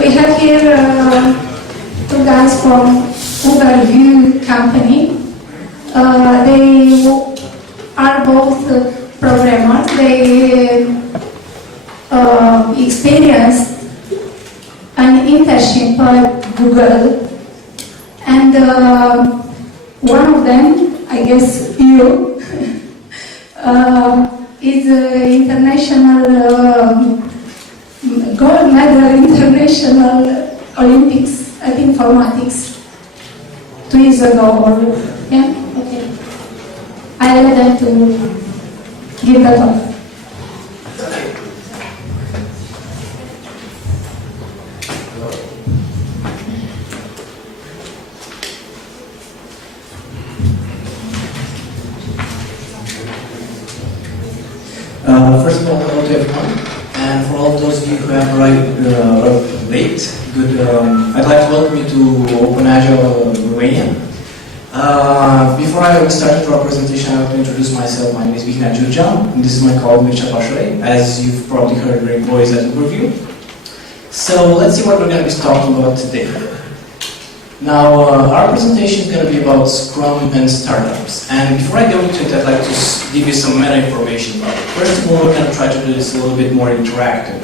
We have here two guys from Overview company. They are both programmers. They experienced an internship at Google, and one of them, I guess you, is international gold medal international Olympics at informatics 2 years ago. Or yeah, okay. I let them to give that off. First of all, hello to everyone, and for all those of you who have arrived late, good. I'd like to welcome you to OpenAgile Romania. Before I start our presentation, I want to introduce myself. My name is Mihnea, Giurgea, and this is my colleague Mircea Pasoi, as you've probably heard during boys at Overview. So let's see what we're going to be talking about today. Now, our presentation is going to be about Scrum and startups. And before I go into it, I'd like to give you some meta information about it. First of all, we're going to try to do this a little bit more interactive.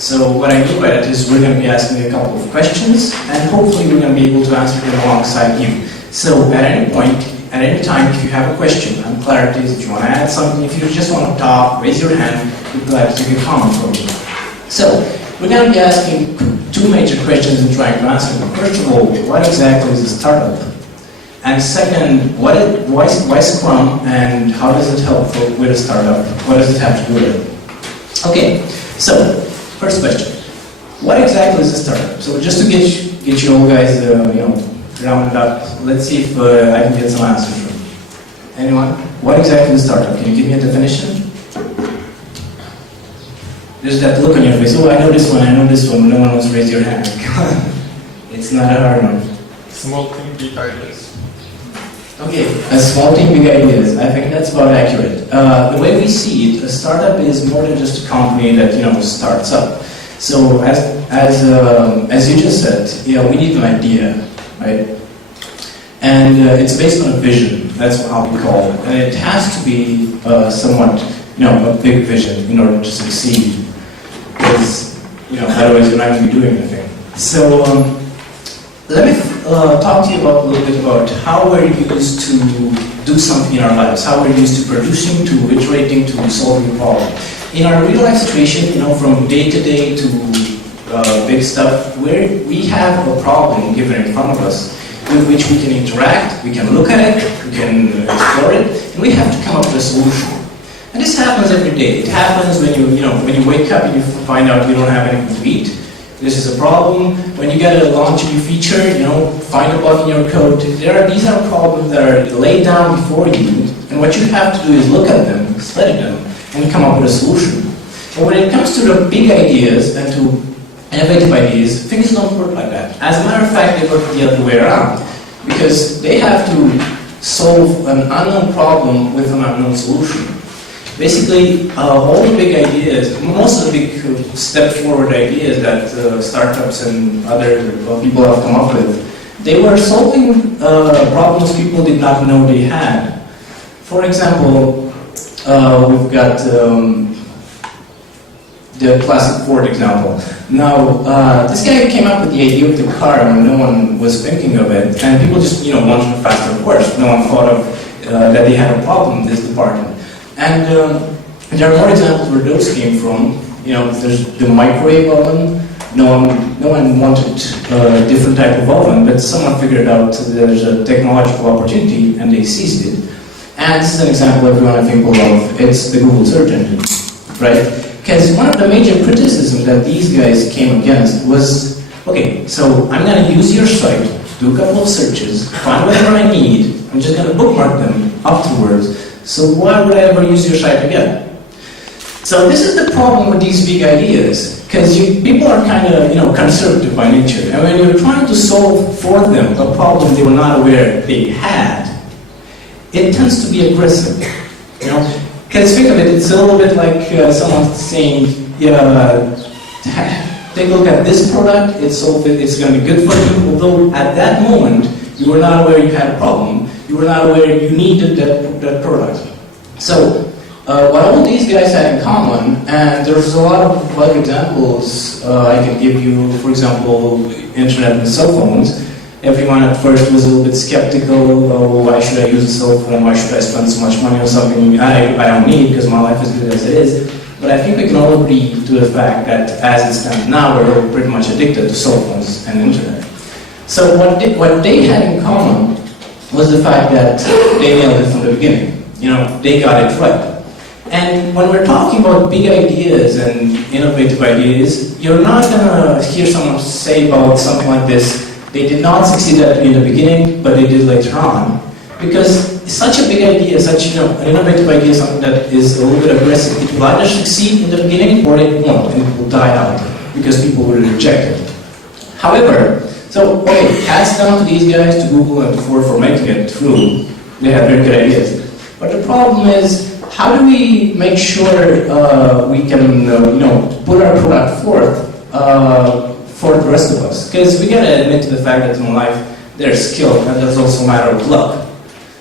So what I mean by that is we're going to be asking a couple of questions, and hopefully we're going to be able to answer them alongside you. So at any point, at any time, if you have a question on clarities, if you want to add something, if you just want to talk, raise your hand, we'd be glad to give you a comment from you. So we're going to be asking two major questions and trying to answer them. First of all, what exactly is a startup? And second, why Scrum, and how does it help with a startup? What does it have to do with it? Okay, so first question: what exactly is a startup? So just to get you all guys, rounded up, let's see if I can get some answers from anyone. What exactly is a startup? Can you give me a definition? There's that look on your face. Oh, I know this one. I know this one. No one wants to raise your hand. It's not a hard one. Small team, big ideas. Okay, a small team, big ideas. I think that's about accurate. The way we see it, a startup is more than just a company that starts up. So as you just said, we need an idea, right? And it's based on a vision. That's how we call it, and it has to be somewhat, a big vision in order to succeed. Because otherwise you're not going to be doing anything. So let me talk to you a little bit about how we're used to do something in our lives, how we're used to producing, to iterating, to solving a problem. In our real life situation, from day to day to big stuff, where we have a problem given in front of us with which we can interact, we can look at it, we can explore it, and we have to come up with a solution. And this happens every day. It happens when you wake up and you find out you don't have anything to eat. This is a problem. When you get to launch a new feature, find a bug in your code. These are problems that are laid down before you, and what you have to do is look at them, study them, and come up with a solution. But when it comes to the big ideas and to innovative ideas, things don't work like that. As a matter of fact, they work the other way around, because they have to solve an unknown problem with an unknown solution. Basically, all the big ideas, most of the big step forward ideas that startups and other people have come up with, they were solving problems people did not know they had. For example, we've got the classic Ford example. Now, this guy came up with the idea of the car when no one was thinking of it, and people just wanted a faster horse. No one thought of that they had a problem in this department. And there are more examples where those came from. There's the microwave oven. No one wanted a different type of oven, but someone figured out there's a technological opportunity and they seized it. And this is an example everyone I think will love. It's the Google search engine, right? Because one of the major criticisms that these guys came against was, okay, so I'm going to use your site, do a couple of searches, find whatever I need, I'm just going to bookmark them afterwards. So why would I ever use your site again? So this is the problem with these big ideas, because people are kind of conservative by nature, and when you're trying to solve for them a problem they were not aware they had, it tends to be aggressive. Because think of it, it's a little bit like someone saying, take a look at this product, it's going to be good for you, although at that moment, you were not aware you had a problem, you were not aware you needed that product. So, what all these guys had in common, and there's a lot of other examples I can give you, for example, internet and cell phones. Everyone at first was a little bit skeptical, oh, why should I use a cell phone, why should I spend so much money on something I don't need because my life is good as it is. But I think we can all agree to the fact that as it stands now, we're all pretty much addicted to cell phones and internet. So what they had in common was the fact that they nailed it from the beginning. You know, they got it right. And when we're talking about big ideas and innovative ideas, you're not going to hear someone say about something like this, they did not succeed at in the beginning, but they did later on. Because such a big idea, such an innovative idea, something that is a little bit aggressive, it will either succeed in the beginning or it won't, and it will die out because people will reject it. However, so okay, hats down to these guys, to Google and to Ford for making it through. They have very good ideas. But the problem is, how do we make sure we can, put our product forth for the rest of us? Because we gotta admit to the fact that in life there's skill and there's also a matter of luck.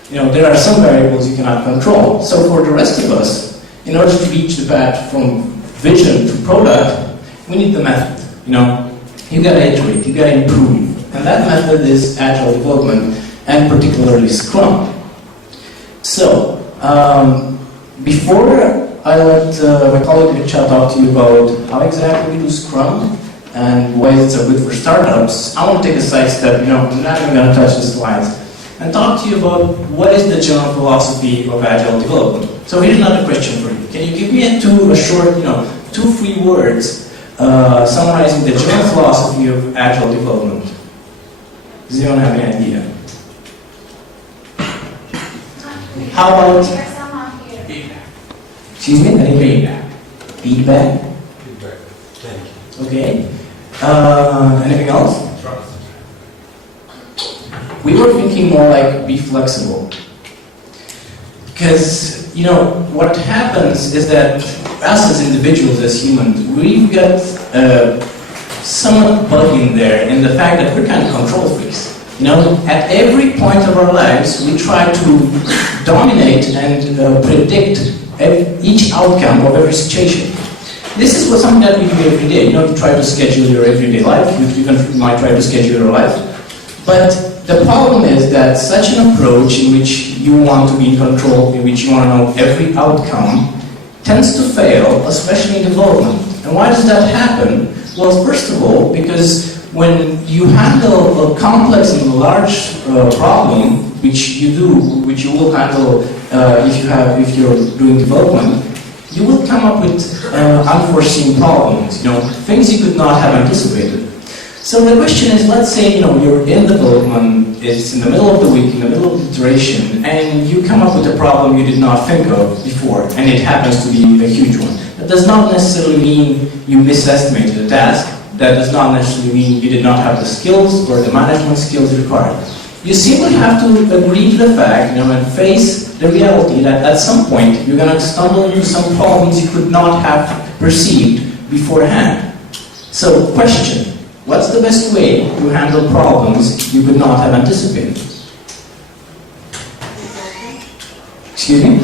There are some variables you cannot control. So for the rest of us, in order to reach the path from vision to product, we need the method. You gotta iterate, you gotta improve, and that method is agile development and particularly Scrum. So. Before I let my colleague Mircea talk to you about how exactly we do Scrum and why it's so good for startups, I want to take a side step. I'm not even going to touch the slides, and talk to you about what is the general philosophy of agile development. So here's another question for you. Can you give me a short, 2-3 words summarizing the general philosophy of agile development? Does anyone have any idea? How about... Excuse me? Feedback. Feedback? Feedback. Thank you. Okay. Anything else? Trust. We were thinking more like be flexible. Because, what happens is that us as individuals, as humans, we've got somewhat bug in there in the fact that we're kind of control freaks. At every point of our lives, we try to dominate and predict each outcome of every situation. This is something that we do every day. You try to schedule your everyday life. You might try to schedule your life. But the problem is that such an approach in which you want to be in control, in which you want to know every outcome, tends to fail, especially in development. And why does that happen? Well, first of all, because when you handle a complex and large problem, which you will handle if you're doing development, you will come up with unforeseen problems, things you could not have anticipated. So the question is, let's say you're in development, it's in the middle of the week, in the middle of the iteration, and you come up with a problem you did not think of before, and it happens to be a huge one. That does not necessarily mean you misestimated the task. That does not necessarily mean you did not have the skills or the management skills required. You simply have to agree to the fact, and face the reality that at some point you're going to stumble into some problems you could not have perceived beforehand. So, question, what's the best way to handle problems you could not have anticipated? Excuse me?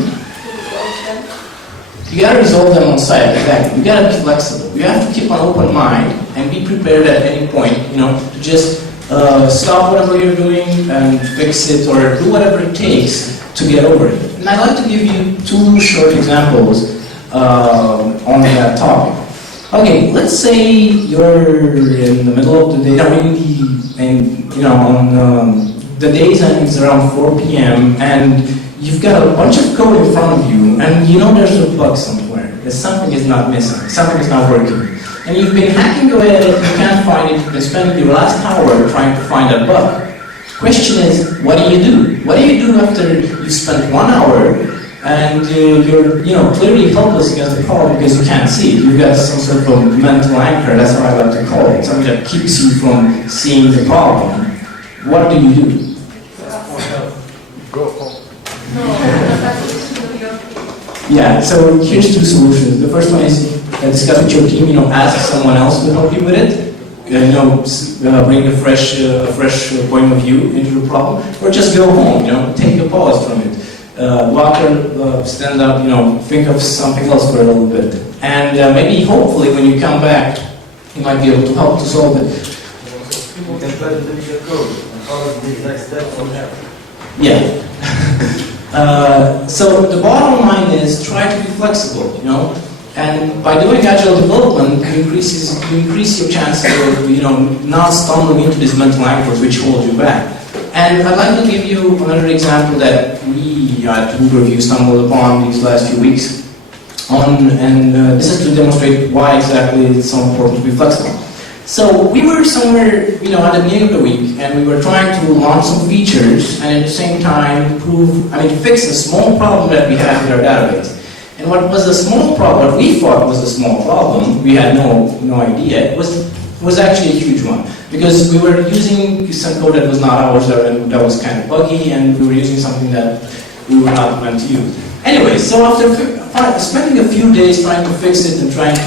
You gotta resolve them on site, exactly. You gotta be flexible. You have to keep an open mind and be prepared at any point, to just stop whatever you're doing and fix it or do whatever it takes to get over it. And I'd like to give you 2 short examples on that topic. Okay, let's say you're in the middle of the day, on the days ends around 4 p.m. and you've got a bunch of code in front of you, and there's a bug somewhere. Something is not missing, something is not working. And you've been hacking away at it, you can't find it, you've been spending your last hour trying to find that bug. Question is, what do you do? What do you do after you've spent 1 hour and you're clearly helpless against the problem because you can't see it? You've got some sort of mental anchor, that's what I like to call it, something that keeps you from seeing the problem. What do you do? Go home. Yeah, so here's 2 solutions. The first one is discuss with your team, ask someone else to help you with it, bring a fresh point of view into the problem, or just go home, take a pause from it. Walk or stand up, think of something else for a little bit. And maybe, hopefully, when you come back, you might be able to help to solve it. You can try to do your code and follow the next step from there. Yeah. So the bottom line is try to be flexible, and by doing agile development, you increase your chances of not stumbling into this mental anchors which hold you back. And I'd like to give you another example that we at Review stumbled upon these last few weeks. This is to demonstrate why exactly it's so important to be flexible. So we were somewhere, at the beginning of the week, and we were trying to launch some features, and at the same time fix a small problem that we had with our database. And what was a small problem, what we thought was a small problem, we had no idea, was actually a huge one. Because we were using some code that was not ours, and that was kind of buggy, and we were using something that we were not meant to use. Anyway, so after spending a few days trying to fix it and trying to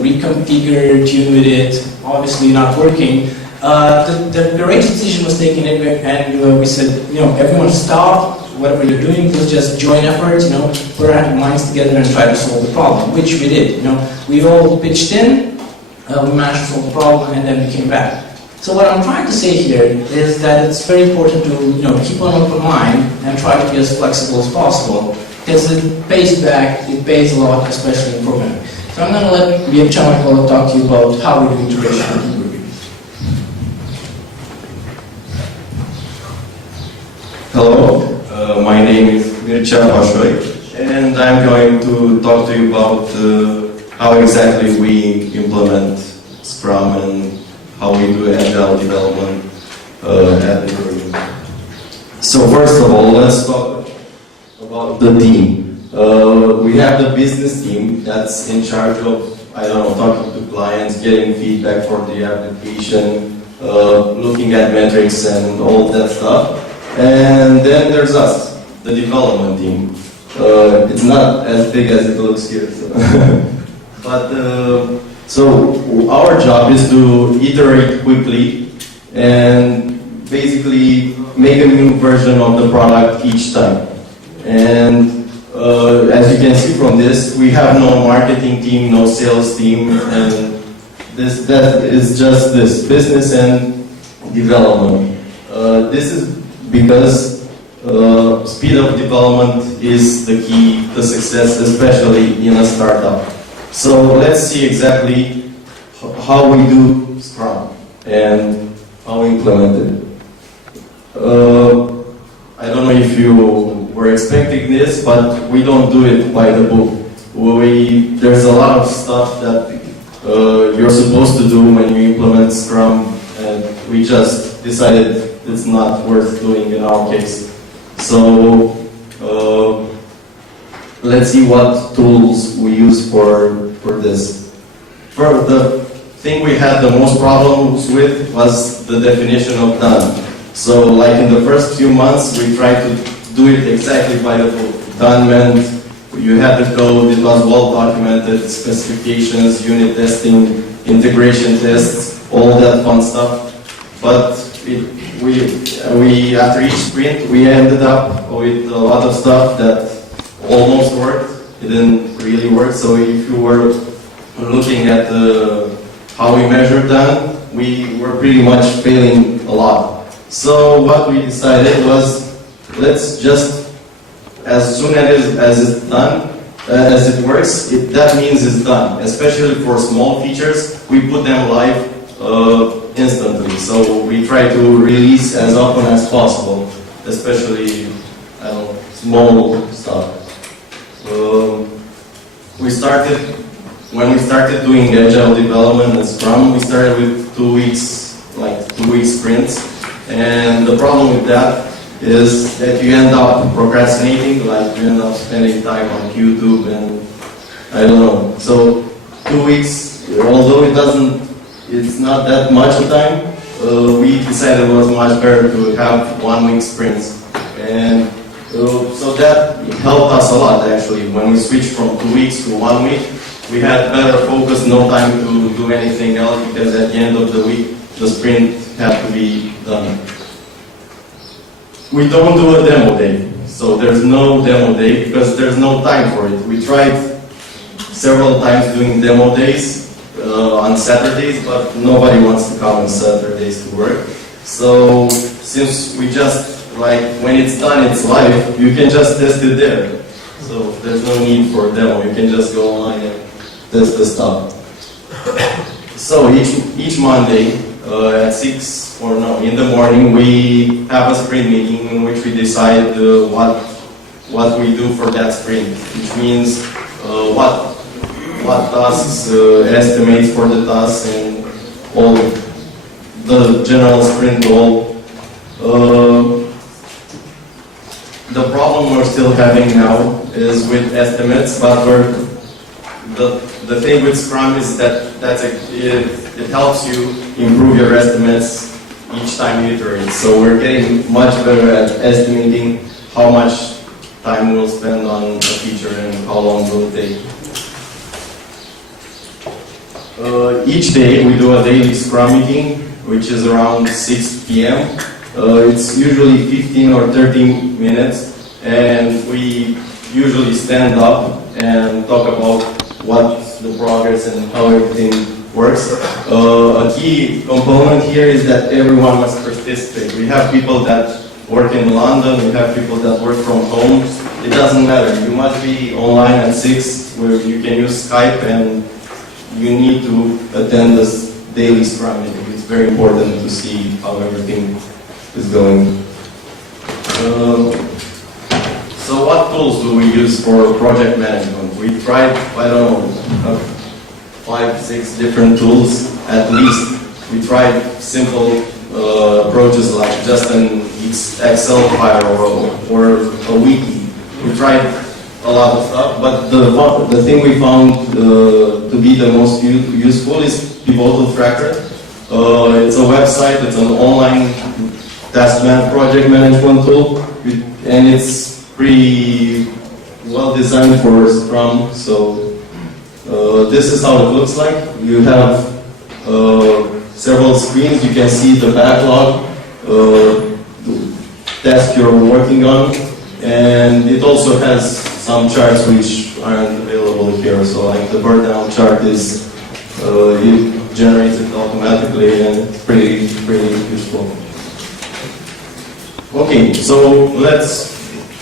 reconfigure, tune with it, obviously not working, the great decision was taken, and we said, everyone stop whatever you're doing, let's just join efforts, put our minds together and try to solve the problem, which we did. We all pitched in, we managed to solve the problem, and then we came back. So what I'm trying to say here is that it's very important to keep an open mind and try to be as flexible as possible, because it pays back, it pays a lot, especially in programming. So I'm going to let Mircea talk to you about how we do integration in Giurgea. Hello, my name is Mircea Pasoi, and I'm going to talk to you about how exactly we implement Scrum and how we do agile development at the Giurgea. So first of all, let's talk about the team. We have the business team that's in charge of, talking to clients, getting feedback for the application, looking at metrics and all that stuff. And then there's us, the development team. It's not as big as it looks here. So our job is to iterate quickly and basically make a new version of the product each time. And as you can see from this, we have no marketing team, no sales team, and that is just this business and development. This is because speed of development is the key to success, especially in a startup. So let's see exactly how we do Scrum and how we implement it. I don't know if you were expecting this, but we don't do it by the book. There's a lot of stuff that you're supposed to do when you implement Scrum, and we just decided it's not worth doing in our case. So let's see what tools we use for this. For the thing we had the most problems with was the definition of done. So like in the first few months, we tried to do it exactly by the book. Done meant you had the code, it was well documented, specifications, unit testing, integration tests, all that fun stuff. But we after each sprint, we ended up with a lot of stuff that almost worked. It didn't really work. So if you were looking at how we measured done, we were pretty much failing a lot. So what we decided was, let's just, as soon as it's done, as it works, that means it's done. Especially for small features, we put them live instantly. So we try to release as often as possible, especially small stuff. When we started doing agile development and Scrum, we started with 2 weeks, like 2 week sprints. And the problem with that is that you end up procrastinating, like you end up spending time on YouTube and I don't know. So 2 weeks, although it's not that much of time, we decided it was much better to have 1 week sprints. And so that helped us a lot actually. When we switched from 2 weeks to 1 week, we had better focus, no time to do anything else, because at the end of the week, the sprint had to be done. We don't do a demo day, so there's no demo day because there's no time for it. We tried several times doing demo days on Saturdays, but nobody wants to come on Saturdays to work. So since we just, like, when it's done, it's live, you can just test it there. So there's no need for a demo, you can just go online and test the stuff. So each Monday at 6 or no, in the morning, we have a sprint meeting in which we decide what we do for that sprint, which means what tasks, estimates for the tasks, and all the general sprint goal. The problem we're still having now is with estimates, but the thing with Scrum is that it helps you improve your estimates each time you iterate. So we're getting much better at estimating how much time we'll spend on a feature and how long it will take. Each day we do a daily Scrum meeting, which is around 6 p.m. It's usually 15 or 30 minutes, and we usually stand up and talk about what's the progress and how everything works. A key component here is that everyone must participate. We have people that work in London, we have people that work from home. It doesn't matter. You must be online at 6, where you can use Skype, and you need to attend this daily Scrum meeting. It's very important to see how everything is going. So what tools do we use for project management? We tried, I don't know, 5, 6 different tools at least. We tried simple approaches like just an Excel file or a wiki. We tried a lot of stuff, but the thing we found to be the most useful is Pivotal Tracker. It's a website, it's an online project management tool, and it's pretty well designed for Scrum. So this is how it looks like. You have several screens. You can see the backlog, task you're working on, and it also has some charts which aren't available here. So like the burn-down chart is it generates it automatically, and it's pretty useful. Okay, so let's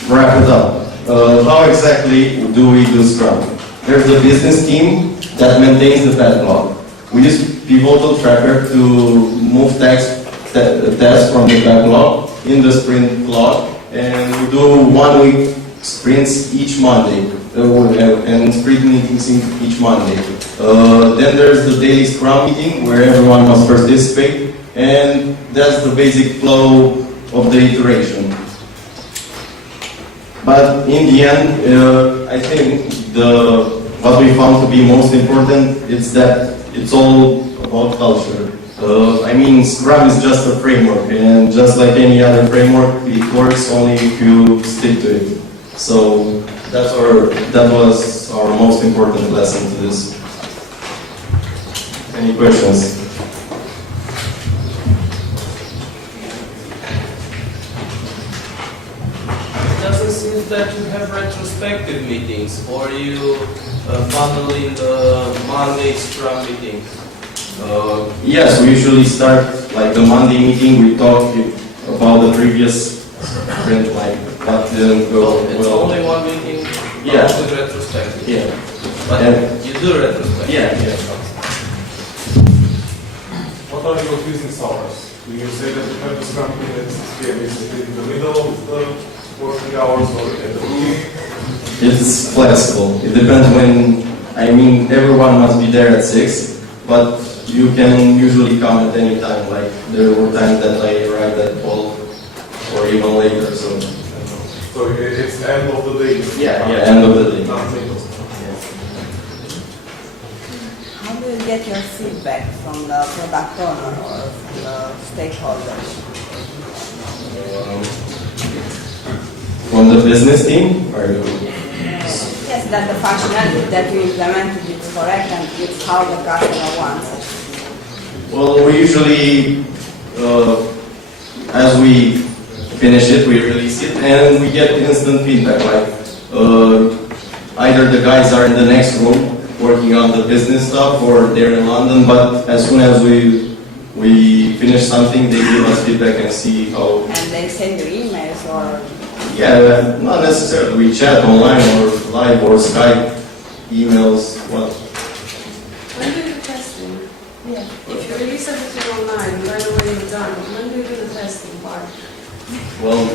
wrap it up. How exactly do we do Scrum? There's the business team that maintains the backlog. We use Pivotal Tracker to move tasks from the backlog in the sprint log, and we do 1-week sprints each Monday, and sprint meetings each Monday. Then there's the daily Scrum meeting where everyone must participate, and that's the basic flow of the iteration. But in the end, I think what we found to be most important is that it's all about culture. I mean, Scrum is just a framework, and just like any other framework, it works only if you stick to it. So that was our most important lesson to this. Any questions? Seems that you have retrospective meetings, or you bundle in the Monday Scrum meeting. Yes, we usually start like the Monday meeting. We talk about the previous sprint, like what didn't go It's well. only one meeting. Yeah. With retrospective. Yeah. But you do retrospective. Yeah. What are your business hours? Do you say that you have the Scrum meeting at 6 p.m. Is it in the middle of the working hours or at the beginning? It's flexible. It depends when. I mean, everyone must be there at 6, but you can usually come at any time. Like there were times that I arrived at 12 or even later. So it's end of the day. yeah, end of the day. Not middle. How do you get your feedback from the product owner or from the stakeholders? From the business team, or Yes, that the functionality that you implemented is correct and it's how the customer wants it? Well, we usually, as we finish it, we release it, and we get instant feedback. Like, either the guys are in the next room working on the business stuff, or they're in London. But as soon as we finish something, they give us feedback and see how. And they send you emails or? Yeah, not necessarily. We chat online or live or Skype, emails. Well, When do you do testing? Yeah. If you release everything online, right away you're done. When do you do the testing part? well,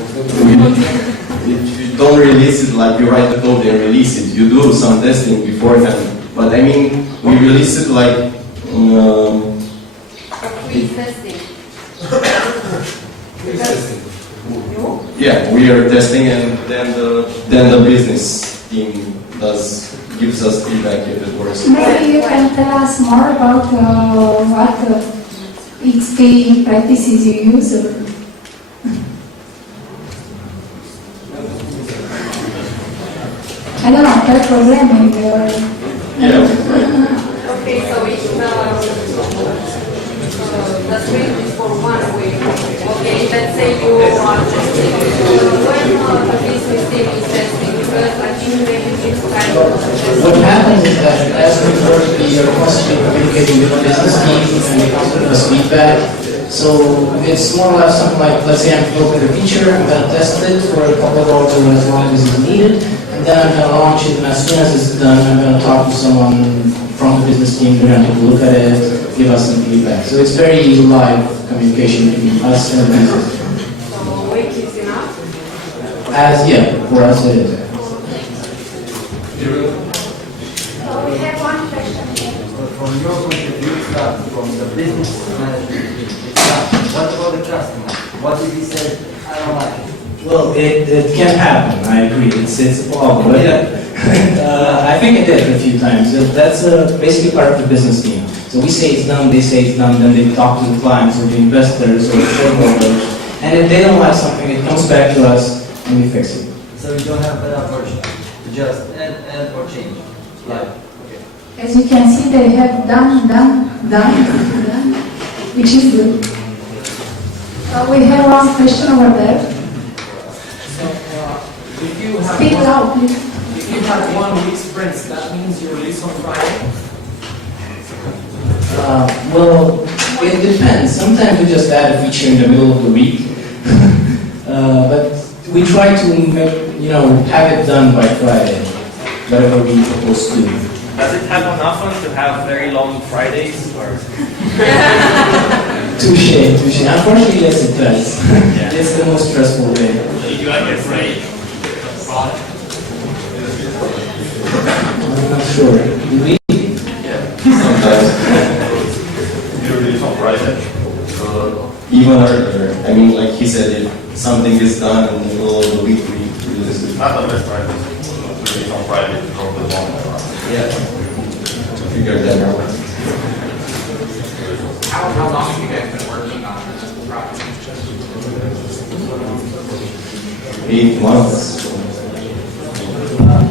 if you don't release it like you write the code and release it, you do some testing beforehand. But I mean, we release it like. Free testing. Yeah, we are testing, and then the business team gives us feedback if it works. Maybe you can tell us more about what XP practices you use. I don't know, pair programming or... Yeah. Okay, so it's the sprint is for 1 week. Okay, let's say you are testing. When the business team is testing, because I think maybe it's kind of... What happens is that as we work, we are constantly communicating with the business team and they come to us feedback. So it's more or less something like, let's say I'm developing a feature, I'm going to test it for a couple of hours or as long as it's needed, and then I'm going to launch it, and as soon as it's done, I'm going to talk to someone from the business team, they're going to take a look at it, give us some feedback. So it's very live communication between us and the business. So a week is enough? For us it is. We have one question. From your point of view, from the business management team, what about the customer? What if he says, I don't like it? Well, it can happen, I agree, it's a problem. But I think it did a few times. That's basically part of the business team. So we say it's done, they say it's done, then they talk to the clients or the investors or the shareholders. And if they don't like something, it comes back to us and we fix it. So you don't have better version to just add or change. Like, okay. As you can see, they have done, which is good. We have one question over there. If you have Speak loud, please. If you have 1 week sprints, that means you release on Friday? Well, it depends. Sometimes we just add a feature in the middle of the week. But we try to have it done by Friday, whatever we propose to do. Does it happen often to have very long Fridays? Or? Touché. Unfortunately, yes, it does. It's the most stressful day. Did you ever break? I'm not sure. Do we? Sometimes. You release on Friday. Even earlier. I mean, like he said, if something is done in the middle of the week, we release it. Not the best practice. Release on Friday to drop the bomb. Yeah. Figure that out. How long have you guys been working on this project? 8 months.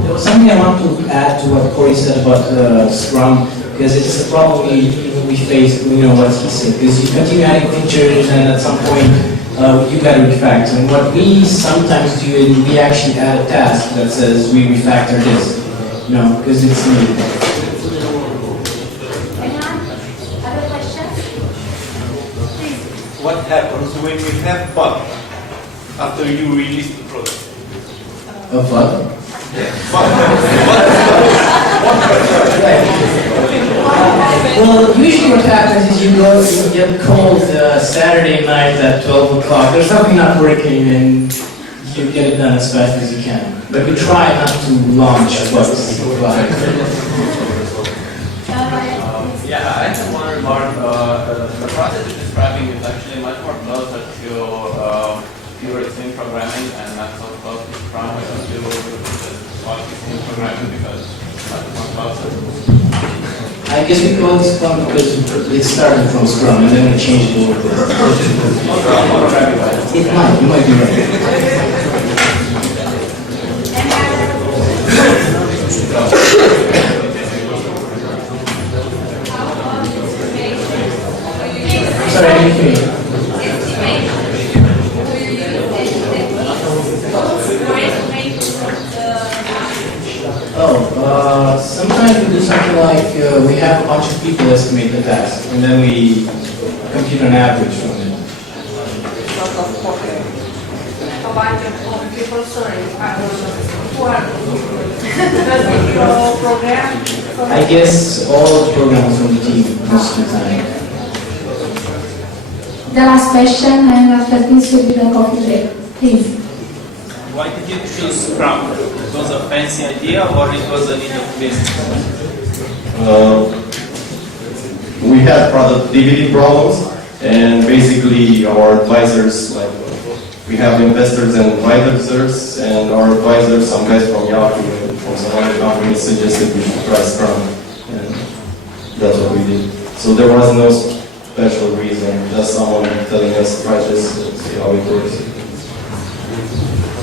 There was something I want to add to what Corey said about Scrum, because it's a problem we face, what he said, because you continue adding features and at some point you got to refactor. And what we sometimes do is we actually add a task that says we refactor this, because it's needed. Anyone? Other questions? Please. What happens when we have bug after you release the product? A bug? Well, usually what happens is you get called Saturday night at 12 o'clock. There's something not working and you get it done as fast as you can. But we try not to launch bugs. Yeah, I have one remark. The process you're describing is actually much more closer to pure team programming and not so close to Scrum. I don't do team programming because it's much more closer. I guess we call it Scrum because it started from Scrum and then we changed it over. You might be right. Sorry, I didn't hear you. Sometimes we do something like we have a bunch of people estimate the task, and then we compute an average from it. A bunch of people, sorry, who are does your program? I guess all the programs from the team most of the time. The last question, and after this will be the coffee break. Please. Why did you choose Scrum? It was a fancy idea or it was a need of business? We had productivity problems, and basically our advisors, like we have investors and advisors, and our advisors, some guys from Yahoo and from some other companies suggested we should try Scrum, and that's what we did. So there was no special reason, just someone telling us try this and see how it works.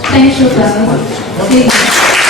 Thank you, Gavin. Please.